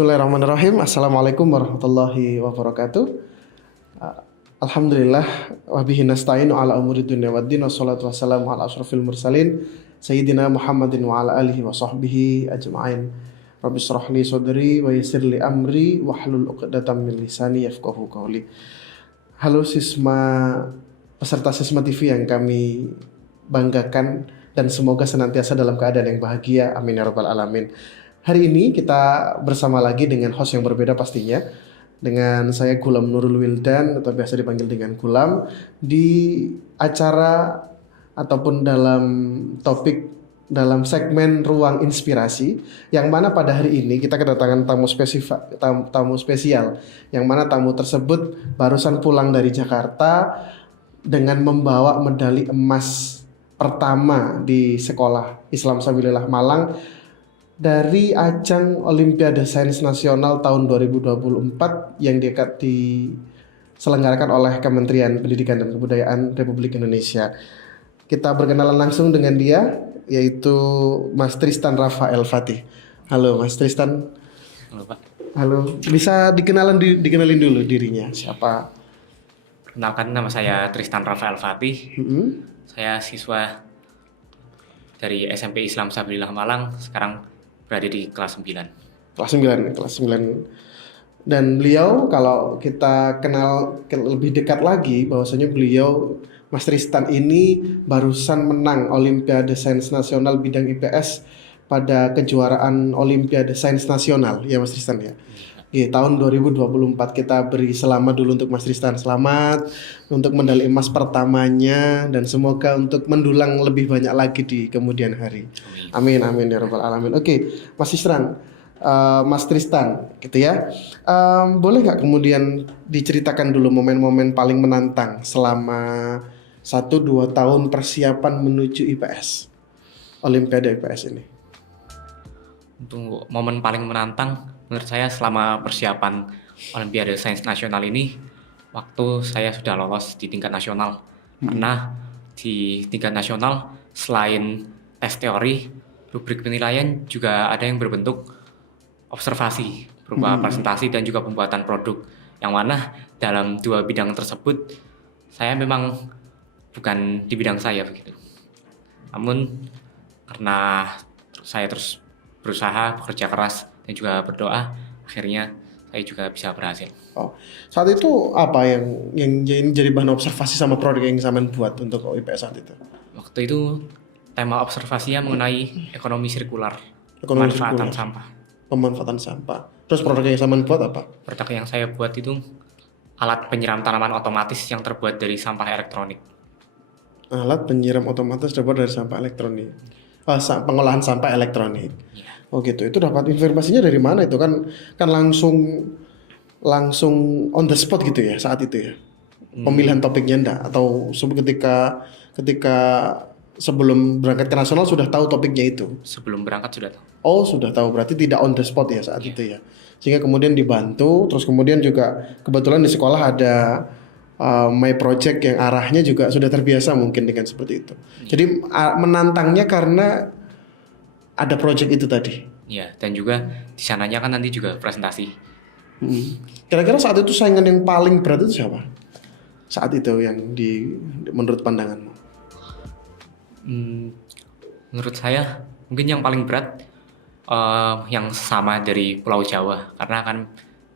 Bismillahirrahmanirrahim. Assalamualaikum warahmatullahi wabarakatuh. Alhamdulillah wabihi nasta'inu ala umuri dunya waddin wassalatu wassalamu ala asrofil mursalin Sayyidina Muhammadin wa ala alihi wa sahbihi ajma'in. Rabbi shrah li sadri wa yassir li amri wahlul 'uqdatam min lisani yafqahu qawli. Halo peserta Sisma TV yang kami banggakan dan semoga senantiasa dalam keadaan yang bahagia. Amin ya rabbal alamin. Hari ini kita bersama lagi dengan host yang berbeda pastinya. Dengan saya Gulam Nurul Wildan atau biasa dipanggil dengan Gulam di acara ataupun dalam segmen Ruang Inspirasi yang mana pada hari ini kita kedatangan tamu spesial yang mana tamu tersebut barusan pulang dari Jakarta dengan membawa medali emas pertama di Sekolah Islam Sabilillah Malang dari ajang Olimpiade Sains Nasional tahun 2024 yang diselenggarakan oleh Kementerian Pendidikan dan Kebudayaan Republik Indonesia. Kita berkenalan langsung dengan dia, yaitu Mas Tristan Rafael Fatih. Halo Mas Tristan. Halo Pak. Halo, bisa dikenalin dulu dirinya, siapa? Perkenalkan, nama saya Tristan Rafael Fatih. Saya siswa dari SMP Islam Sabilillah Malang, sekarang berada di kelas 9. Kelas 9. Dan beliau kalau kita kenal lebih dekat lagi bahwasanya beliau Mas Tristan ini barusan menang Olimpiade Sains Nasional bidang IPS pada kejuaraan Olimpiade Sains Nasional ya Mas Tristan ya. Tahun 2024 kita beri selamat dulu untuk Mas Tristan. Selamat untuk medali emas pertamanya dan semoga untuk mendulang lebih banyak lagi di kemudian hari. Amin amin ya rabbal alamin. Oke, Mas Tristan, gitu ya. Boleh nggak kemudian diceritakan dulu momen-momen paling menantang selama 1-2 tahun persiapan menuju IPS, Olimpiade IPS ini? Untuk momen paling menantang menurut saya selama persiapan Olimpiade Sains Nasional ini, waktu saya sudah lolos di tingkat nasional. Karena di tingkat nasional selain tes teori, rubrik penilaian juga ada yang berbentuk observasi berupa presentasi dan juga pembuatan produk. Yang mana dalam 2 bidang tersebut saya memang bukan di bidang saya begitu. Namun karena saya terus berusaha, bekerja keras dan juga berdoa, akhirnya saya juga bisa berhasil. Oh, saat itu apa yang jadi bahan observasi sama produk yang sampean buat untuk IPS saat itu? Waktu itu tema observasinya mengenai ekonomi sirkular, pemanfaatan sampah. Terus produk yang sampean buat apa? Produk yang saya buat itu alat penyiram tanaman otomatis yang terbuat dari sampah elektronik. Alat penyiram otomatis terbuat dari sampah elektronik. Pengolahan sampah elektronik. Ya. Oh gitu. Itu dapat informasinya dari mana itu kan langsung on the spot gitu ya saat itu ya. Pemilihan topiknya enggak atau ketika sebelum berangkat ke nasional sudah tahu topiknya itu? Sebelum berangkat sudah tahu. Oh, sudah tahu, berarti tidak on the spot ya saat itu ya. Sehingga kemudian dibantu, terus kemudian juga kebetulan di sekolah ada My Project yang arahnya juga sudah terbiasa mungkin dengan seperti itu. Jadi menantangnya karena ada project itu tadi. Ya, dan juga di sananya kan nanti juga presentasi. Kira-kira saat itu saingan yang paling berat itu siapa? Saat itu yang menurut pandanganmu? Menurut saya mungkin yang paling berat yang sama dari Pulau Jawa, karena kan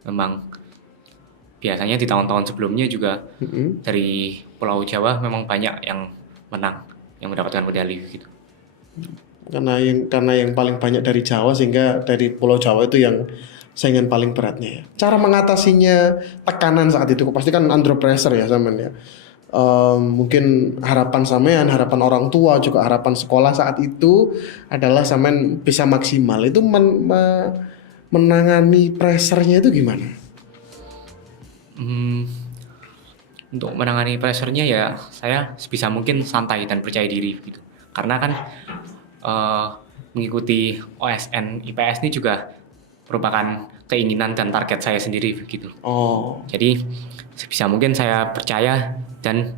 memang biasanya di tahun-tahun sebelumnya juga dari Pulau Jawa memang banyak yang menang, yang mendapatkan medali gitu. Karena yang paling banyak dari Jawa sehingga dari Pulau Jawa itu yang saingan paling beratnya ya. Cara mengatasinya tekanan saat itu pasti kan under pressure ya zaman ya. Mungkin harapan sampean, harapan orang tua, juga harapan sekolah saat itu adalah sampean bisa maksimal. Itu menangani pressure-nya itu gimana? Untuk menangani pressure-nya ya saya sebisa mungkin santai dan percaya diri gitu. Karena kan mengikuti OSN IPS ini juga merupakan keinginan dan target saya sendiri begitu. Oh. Jadi sebisa mungkin saya percaya dan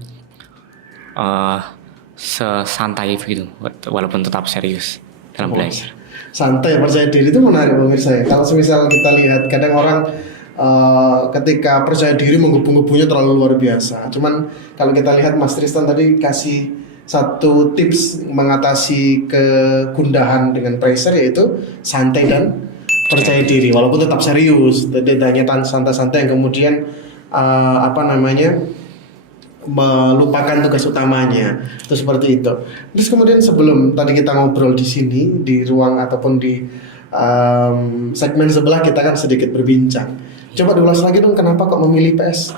sesantai begitu, walaupun tetap serius dalam belajar. Santai, percaya diri itu menarik pemirsa ya. Kalau semisal kita lihat kadang orang ketika percaya diri menggebu-gebunya terlalu luar biasa. Cuman kalau kita lihat Mas Tristan tadi kasih satu tips mengatasi kegundahan dengan pressure, yaitu santai dan percaya diri walaupun tetap serius. Tidak hanya santai-santai yang kemudian melupakan tugas utamanya, itu seperti itu. Terus kemudian sebelum tadi kita ngobrol di sini di ruang ataupun di segmen sebelah kita kan sedikit berbincang. Coba diulas lagi dong, kenapa kok memilih IPS?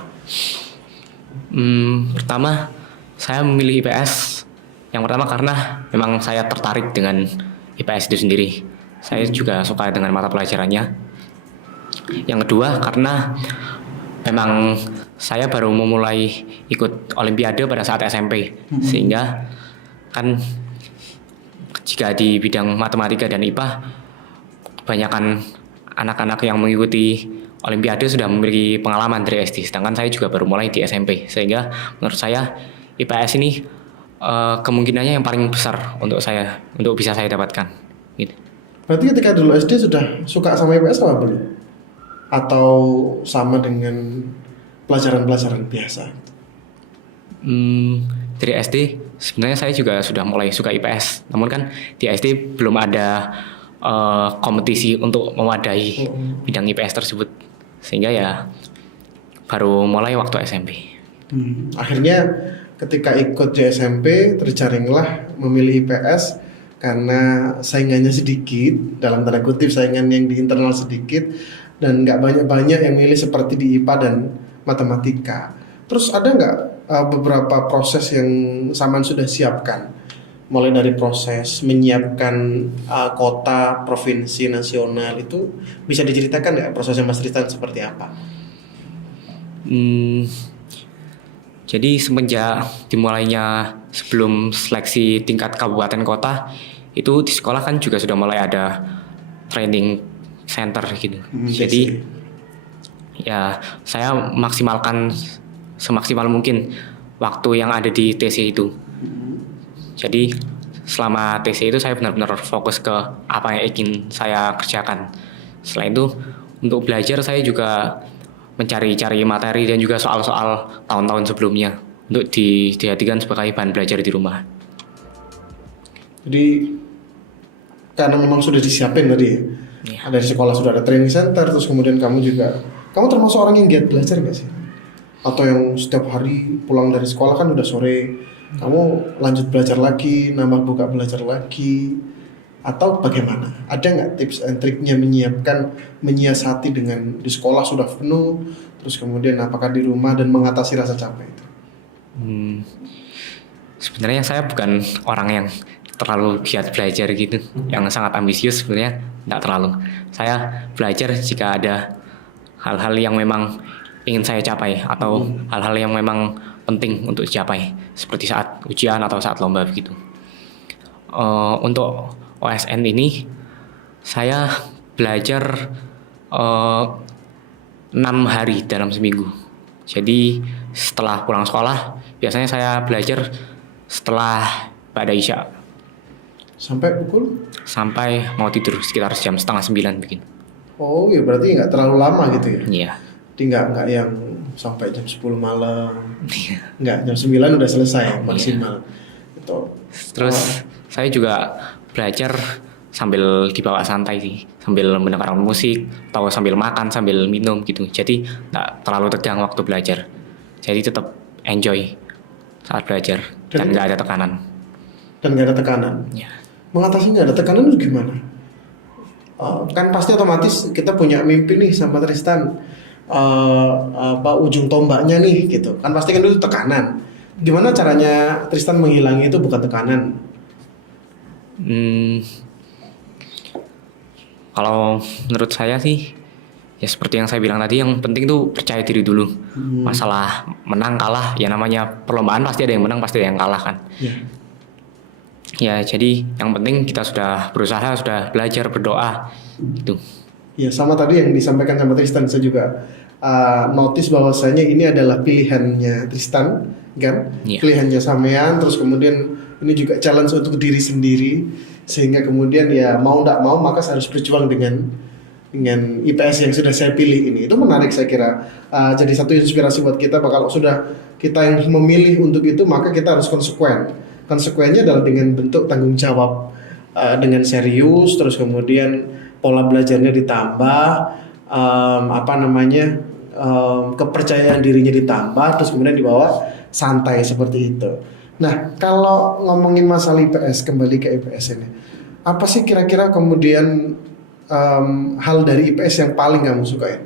Pertama saya memilih IPS. Yang pertama karena memang saya tertarik dengan IPS itu sendiri. Saya juga suka dengan mata pelajarannya. Yang kedua karena memang saya baru memulai ikut Olimpiade pada saat SMP, sehingga kan jika di bidang matematika dan IPA, kebanyakan anak-anak yang mengikuti Olimpiade sudah memiliki pengalaman dari SD, sedangkan saya juga baru mulai di SMP, sehingga menurut saya IPS ini kemungkinannya yang paling besar untuk bisa saya dapatkan. Gitu. Berarti ketika dulu SD sudah suka sama IPS apa belum? Atau sama dengan pelajaran-pelajaran biasa? Dari SD sebenarnya saya juga sudah mulai suka IPS, namun kan di SD belum ada kompetisi untuk mewadahi bidang IPS tersebut, sehingga ya baru mulai waktu SMP. Akhirnya ketika ikut di SMP terjaringlah memilih IPS karena saingannya sedikit, dalam tanda kutip saingan yang di internal sedikit, dan nggak banyak-banyak yang milih seperti di IPA dan matematika. Terus ada nggak beberapa proses yang Saman sudah siapkan? Mulai dari proses menyiapkan kota, provinsi, nasional, itu bisa diceritakan nggak prosesnya Mas Tristan seperti apa? Jadi semenjak dimulainya sebelum seleksi tingkat kabupaten kota, itu di sekolah kan juga sudah mulai ada training center gitu. Jadi ya saya maksimalkan semaksimal mungkin waktu yang ada di TC itu. Jadi selama TC itu saya benar-benar fokus ke apa yang ingin saya kerjakan. Selain itu untuk belajar saya juga mencari-cari materi dan juga soal-soal tahun-tahun sebelumnya untuk dijadikan sebagai bahan belajar di rumah. Jadi karena memang sudah disiapin tadi ya? Ada di sekolah sudah ada training center, terus kemudian kamu termasuk orang yang giat belajar nggak sih? Atau yang setiap hari pulang dari sekolah kan udah sore, kamu lanjut belajar lagi, nambah buka belajar lagi, atau bagaimana? Ada nggak tips and triknya menyiasati dengan di sekolah sudah penuh, terus kemudian apakah di rumah dan mengatasi rasa capek itu? Sebenarnya saya bukan orang yang terlalu giat belajar gitu, yang sangat ambisius sebenarnya nggak terlalu. Saya belajar jika ada hal-hal yang memang ingin saya capai atau hal-hal yang memang penting untuk dicapai, seperti saat ujian atau saat lomba begitu. Untuk OSN ini saya belajar 6 hari dalam seminggu. Jadi setelah pulang sekolah biasanya saya belajar setelah pada Isya. Sampai pukul? Sampai mau tidur sekitar jam 8:30 bikin. Oh ya, berarti nggak terlalu lama gitu ya? Iya. Jadi nggak yang sampai jam 10 malam. Nggak, jam 9 udah selesai maksimal. Gitu. Terus saya juga belajar sambil dibawa santai sih, sambil mendengarkan musik atau sambil makan, sambil minum gitu. Jadi nggak terlalu tegang waktu belajar. Jadi tetap enjoy saat belajar dan nggak ada tekanan. Dan nggak ada tekanan. Ya. Mengatasi nggak ada tekanan itu gimana? Kan pasti otomatis kita punya mimpi nih sama Tristan, ujung tombaknya nih gitu. Kan pasti kan itu tekanan. Gimana caranya Tristan menghilangi itu bukan tekanan? Kalau menurut saya sih, ya seperti yang saya bilang tadi, yang penting tuh percaya diri dulu. Masalah menang kalah, ya namanya perlombaan pasti ada yang menang, pasti ada yang kalah kan. Ya jadi yang penting kita sudah berusaha, sudah belajar, berdoa gitu. Ya sama tadi yang disampaikan sama Tristan, saya juga notice bahwasanya ini adalah pilihannya Tristan kan, pilihannya sampean, terus kemudian Ini juga challenge untuk diri sendiri, sehingga kemudian ya mau tidak mau maka saya harus berjuang dengan IPS yang sudah saya pilih ini. Itu menarik saya kira. Jadi satu inspirasi buat kita bahwa kalau sudah kita yang memilih untuk itu, maka kita harus konsekuen. Konsekuennya adalah dengan bentuk tanggung jawab, dengan serius, terus kemudian pola belajarnya ditambah, kepercayaan dirinya ditambah, terus kemudian dibawa santai seperti itu. Nah, kalau ngomongin masalah IPS, kembali ke IPS ini, apa sih kira-kira kemudian hal dari IPS yang paling kamu sukain?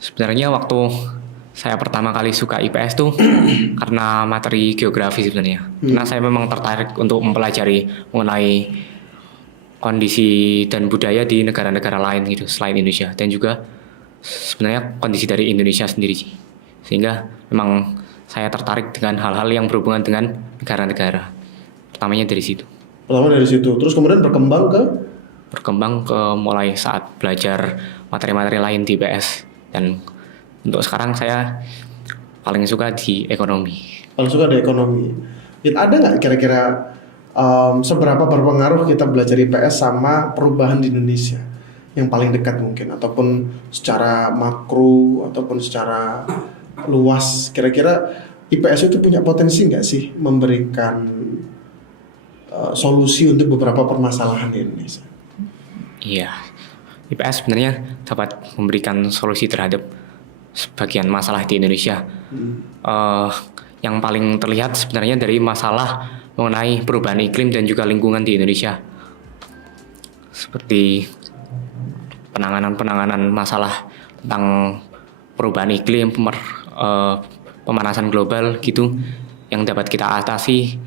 Sebenarnya waktu saya pertama kali suka IPS tuh karena materi geografi sebenarnya. Karena saya memang tertarik untuk mempelajari mengenai kondisi dan budaya di negara-negara lain gitu selain Indonesia, dan juga sebenarnya kondisi dari Indonesia sendiri sih. Sehingga memang saya tertarik dengan hal-hal yang berhubungan dengan negara-negara. Pertamanya dari situ. Terus kemudian Berkembang ke mulai saat belajar materi-materi lain di IPS, dan untuk sekarang saya paling suka di ekonomi. Ada nggak kira-kira seberapa berpengaruh kita belajar IPS sama perubahan di Indonesia yang paling dekat mungkin, ataupun secara makro ataupun secara luas, kira-kira IPS itu punya potensi nggak sih memberikan solusi untuk beberapa permasalahan di Indonesia? Iya, IPS sebenarnya dapat memberikan solusi terhadap sebagian masalah di Indonesia. Yang paling terlihat sebenarnya dari masalah mengenai perubahan iklim dan juga lingkungan di Indonesia, seperti penanganan masalah tentang perubahan iklim, pemanasan global gitu, yang dapat kita atasi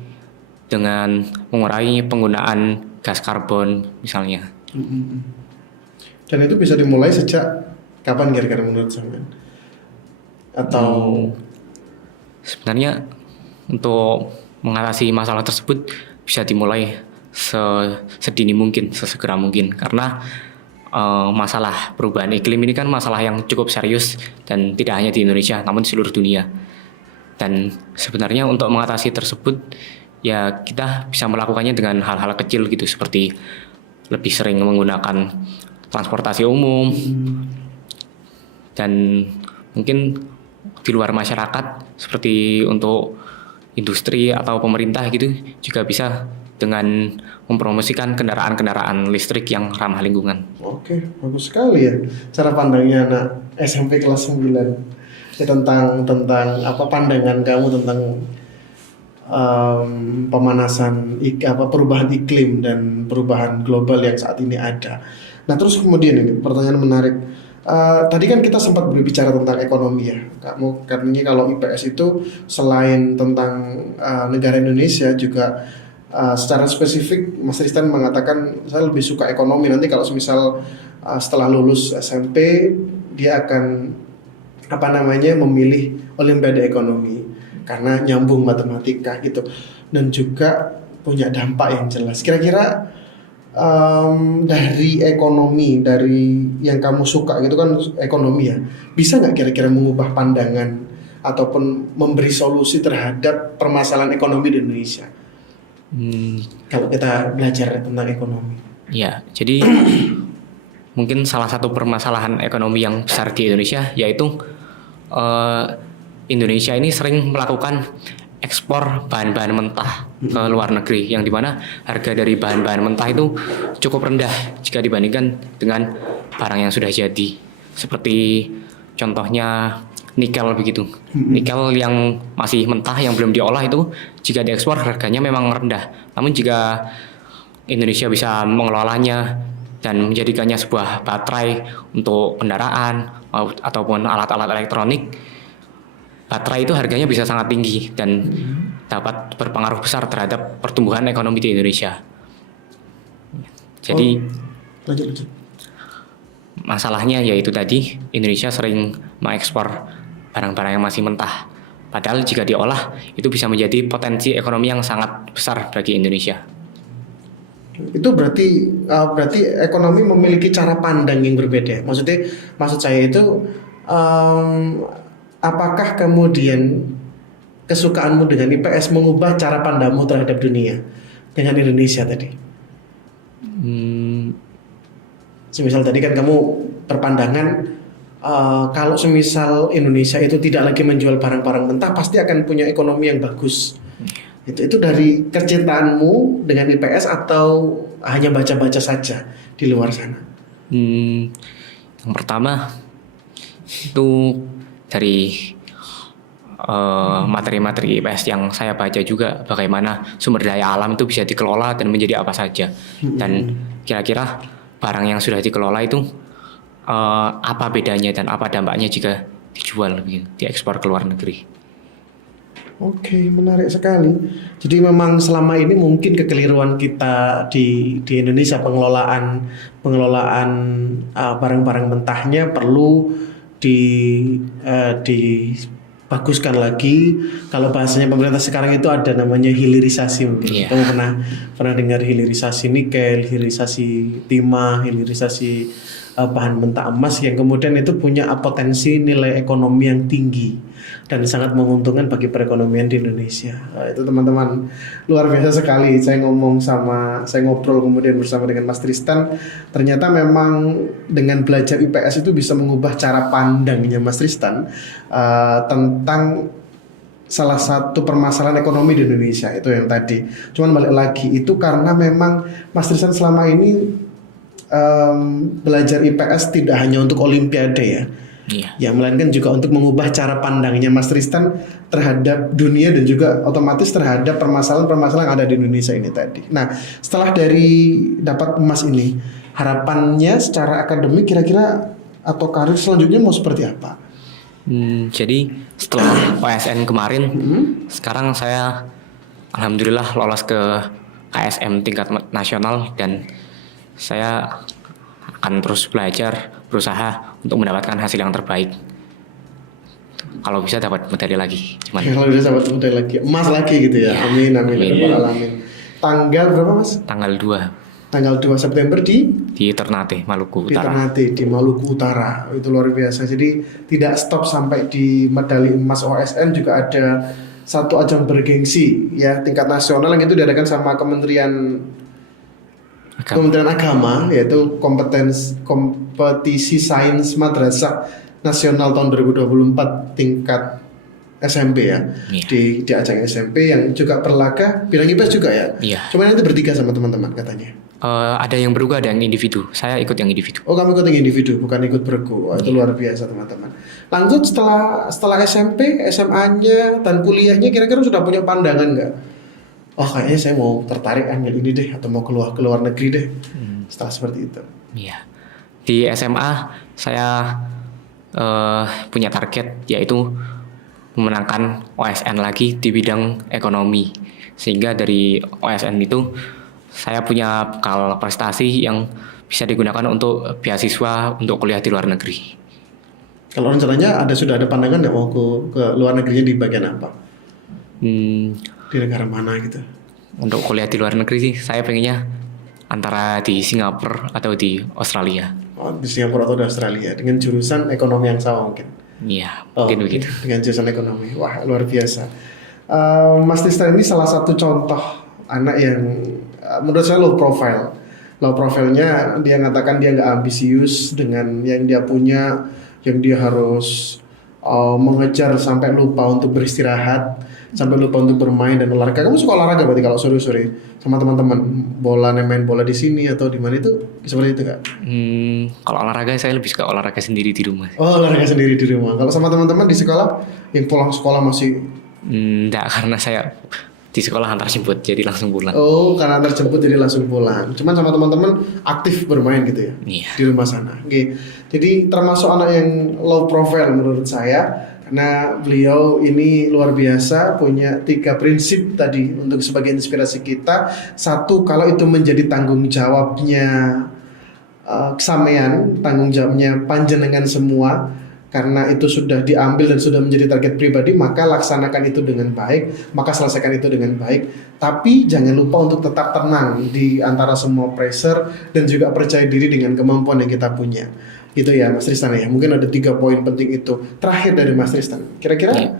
dengan mengurangi penggunaan gas karbon misalnya. Dan itu bisa dimulai sejak kapan kira-kira menurut Samuel? Atau sebenarnya untuk mengatasi masalah tersebut bisa dimulai sedini mungkin, sesegera mungkin, karena masalah perubahan iklim ini kan masalah yang cukup serius dan tidak hanya di Indonesia namun di seluruh dunia. Dan sebenarnya untuk mengatasi tersebut ya kita bisa melakukannya dengan hal-hal kecil gitu, seperti lebih sering menggunakan transportasi umum, dan mungkin di luar masyarakat seperti untuk industri atau pemerintah gitu juga bisa dengan mempromosikan kendaraan-kendaraan listrik yang ramah lingkungan. Oke, bagus sekali ya cara pandangnya anak SMP kelas 9 ya, tentang apa pandangan kamu tentang pemanasan perubahan iklim dan perubahan global yang saat ini ada. Nah, terus kemudian ini pertanyaan menarik. Tadi kan kita sempat berbicara tentang ekonomi ya. Kamu katanya kalau IPS itu selain tentang negara Indonesia juga secara spesifik Mas Tristan mengatakan saya lebih suka ekonomi. Nanti kalau misal setelah lulus SMP dia akan memilih Olimpiade Ekonomi karena nyambung matematika gitu, dan juga punya dampak yang jelas. Kira-kira dari ekonomi, dari yang kamu suka gitu kan ekonomi ya, bisa nggak kira-kira mengubah pandangan ataupun memberi solusi terhadap permasalahan ekonomi di Indonesia? Kalau kita belajar tentang ekonomi. Ya, jadi mungkin salah satu permasalahan ekonomi yang besar di Indonesia yaitu Indonesia ini sering melakukan ekspor bahan-bahan mentah ke luar negeri, yang dimana harga dari bahan-bahan mentah itu cukup rendah jika dibandingkan dengan barang yang sudah jadi, seperti contohnya nikel begitu. Nikel yang masih mentah yang belum diolah itu jika diekspor harganya memang rendah, namun jika Indonesia bisa mengelolanya dan menjadikannya sebuah baterai untuk kendaraan ataupun alat-alat elektronik, baterai itu harganya bisa sangat tinggi dan dapat berpengaruh besar terhadap pertumbuhan ekonomi di Indonesia. Jadi lanjut. Masalahnya yaitu tadi Indonesia sering mengekspor barang-barang yang masih mentah, padahal jika diolah itu bisa menjadi potensi ekonomi yang sangat besar bagi Indonesia. Itu berarti ekonomi memiliki cara pandang yang berbeda. Maksud saya itu apakah kemudian kesukaanmu dengan IPS mengubah cara pandangmu terhadap dunia dengan Indonesia tadi? Semisal tadi kan kamu berpandangan kalau semisal Indonesia itu tidak lagi menjual barang-barang mentah pasti akan punya ekonomi yang bagus. Itu dari kecintaanmu dengan IPS atau hanya baca-baca saja di luar sana? Yang pertama itu dari materi-materi IPS yang saya baca juga, bagaimana sumber daya alam itu bisa dikelola dan menjadi apa saja, dan kira-kira barang yang sudah dikelola itu apa bedanya dan apa dampaknya jika dijual, diekspor ke luar negeri. Oke, menarik sekali. Jadi memang selama ini mungkin kekeliruan kita di Indonesia pengelolaan barang-barang mentahnya perlu dibaguskan lagi. Kalau bahasanya pemerintah sekarang itu ada namanya hilirisasi mungkin. Yeah. Kamu pernah dengar hilirisasi nikel, hilirisasi timah, hilirisasi bahan mentah emas yang kemudian itu punya potensi nilai ekonomi yang tinggi dan sangat menguntungkan bagi perekonomian di Indonesia. Itu teman-teman luar biasa sekali. Saya ngobrol kemudian bersama dengan Mas Tristan. Ternyata memang dengan belajar IPS itu bisa mengubah cara pandangnya Mas Tristan tentang salah satu permasalahan ekonomi di Indonesia itu yang tadi. Cuman balik lagi itu karena memang Mas Tristan selama ini belajar IPS tidak hanya untuk Olimpiade ya. Iya. Ya, melainkan juga untuk mengubah cara pandangnya Mas Tristan terhadap dunia dan juga otomatis terhadap permasalahan-permasalahan yang ada di Indonesia ini tadi. Nah, setelah dari dapat emas ini, harapannya secara akademik kira-kira atau karir selanjutnya mau seperti apa? Jadi setelah OSN kemarin, sekarang saya alhamdulillah lolos ke KSM tingkat nasional dan saya akan terus belajar, berusaha untuk mendapatkan hasil yang terbaik. Kalau bisa dapat medali lagi. Kalau bisa dapat medali lagi, emas lagi gitu ya. Ya, Amin. amin. Tanggal berapa Mas? Tanggal 2. Tanggal 2 September di Ternate, Maluku di Utara. Ternate, di Maluku Utara. Itu luar biasa. Jadi tidak stop sampai di medali emas OSN, juga ada satu ajang bergengsi ya tingkat nasional yang itu diadakan sama Kementerian Agama, yaitu kompetisi sains madrasah nasional tahun 2024 tingkat SMP ya. Di ajang SMP yang juga berlaga bidang IPS juga ya. Iya. Cuman itu bertiga sama teman-teman katanya. Ada yang bergu, ada yang individu. Saya ikut yang individu. Oh, kamu ikut yang individu, bukan ikut bergu. Itu luar biasa teman-teman. Lanjut setelah SMP, SMA-nya dan kuliahnya kira-kira sudah punya pandangan nggak? Oh, kayaknya saya mau tertarik ambil ini deh, atau mau keluar negeri deh. Setelah seperti itu. Iya. Di SMA saya punya target, yaitu memenangkan OSN lagi di bidang ekonomi. Sehingga dari OSN itu saya punya bekal prestasi yang bisa digunakan untuk beasiswa untuk kuliah di luar negeri. Kalau rencananya sudah ada pandangan nggak mau ke luar negerinya di bagian apa? Di negara mana gitu? Untuk kuliah di luar negeri sih saya pengennya antara di Singapura atau di Australia. Oh, di Singapura atau di Australia dengan jurusan ekonomi yang sama mungkin? Iya, mungkin begitu. Dengan jurusan ekonomi. Wah, luar biasa. Mas Tristan ini salah satu contoh anak yang menurut saya low profile. Low profile-nya dia mengatakan dia nggak ambisius dengan yang dia punya, yang dia harus mengejar sampai lupa untuk beristirahat, sampai lupa untuk bermain dan olahraga. Kamu suka olahraga berarti kalau sore-sore sama teman-teman, main bola di sini atau di mana itu seperti itu Kak? Kalau olahraga saya lebih suka olahraga sendiri di rumah. Oh, olahraga sendiri di rumah. Kalau sama teman-teman di sekolah, yang pulang sekolah masih? Enggak, karena saya di sekolah antar jemput jadi langsung pulang. Oh, karena antar jemput jadi langsung pulang. Cuman sama teman-teman aktif bermain gitu ya? Iya. Di rumah sana. Oke. Jadi termasuk anak yang low profile menurut saya. Karena beliau ini luar biasa, punya 3 prinsip tadi untuk sebagai inspirasi kita. 1, kalau itu menjadi tanggung jawabnya kesamean, tanggung jawabnya panjenengan semua, karena itu sudah diambil dan sudah menjadi target pribadi, maka laksanakan itu dengan baik, maka selesaikan itu dengan baik. Tapi jangan lupa untuk tetap tenang di antara semua pressure dan juga percaya diri dengan kemampuan yang kita punya. Gitu ya Mas Tristan ya. Mungkin ada 3 poin penting itu. Terakhir dari Mas Tristan, kira-kira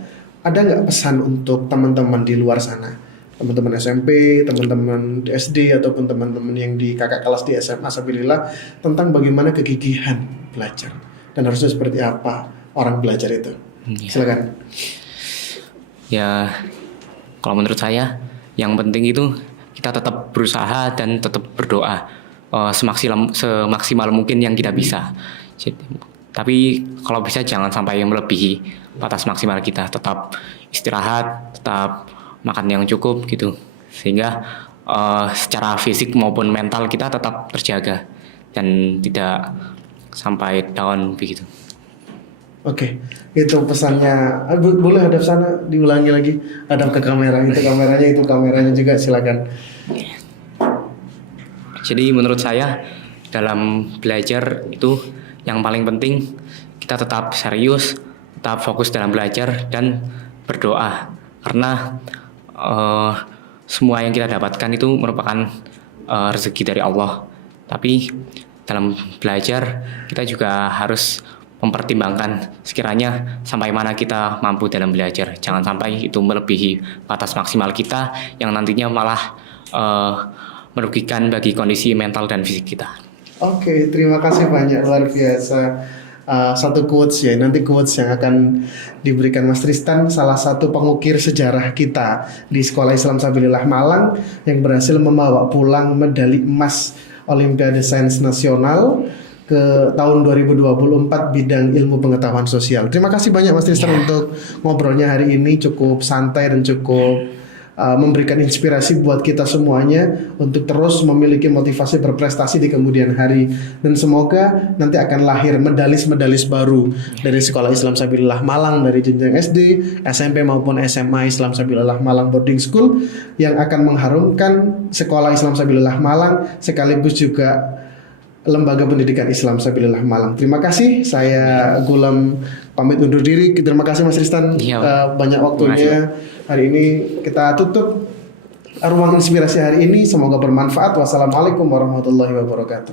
ada nggak pesan untuk teman-teman di luar sana, teman-teman SMP, teman-teman di SD ataupun teman-teman yang di kakak kelas di SMA sabilillah, tentang bagaimana kegigihan belajar dan harusnya seperti apa orang belajar itu? Ya. Silakan. Ya, kalau menurut saya yang penting itu kita tetap berusaha dan tetap berdoa semaksimal mungkin yang kita bisa. Tapi kalau bisa jangan sampai melebihi batas maksimal kita. Tetap istirahat, tetap makan yang cukup gitu, sehingga secara fisik maupun mental kita tetap terjaga dan tidak sampai down begitu. Oke, itu pesannya. Boleh hadap sana, diulangi lagi. Hadap ke kamera, itu kameranya juga, silakan. Jadi menurut saya dalam belajar itu yang paling penting kita tetap serius, tetap fokus dalam belajar dan berdoa. Karena semua yang kita dapatkan itu merupakan rezeki dari Allah. Tapi dalam belajar kita juga harus mempertimbangkan sekiranya sampai mana kita mampu dalam belajar. Jangan sampai itu melebihi batas maksimal kita yang nantinya malah merugikan bagi kondisi mental dan fisik kita. Oke, terima kasih banyak, luar biasa. Satu quotes ya, nanti quotes yang akan diberikan Mas Tristan, salah satu pengukir sejarah kita di Sekolah Islam Sabilillah Malang yang berhasil membawa pulang medali emas Olimpiade Sains Nasional ke tahun 2024 bidang ilmu pengetahuan sosial. Terima kasih banyak Mas Tristan untuk ngobrolnya hari ini, cukup santai dan cukup memberikan inspirasi buat kita semuanya untuk terus memiliki motivasi berprestasi di kemudian hari, dan semoga nanti akan lahir medalis-medalis baru dari Sekolah Islam Sabilillah Malang, dari jenjang SD, SMP maupun SMA Islam Sabilillah Malang Boarding School yang akan mengharumkan Sekolah Islam Sabilillah Malang sekaligus juga Lembaga Pendidikan Islam Sabilillah Malang. Terima kasih, saya Gulam pamit undur diri. Terima kasih Mas Tristan banyak waktunya. Hari ini kita tutup ruang inspirasi hari ini. Semoga bermanfaat. Wassalamualaikum warahmatullahi wabarakatuh.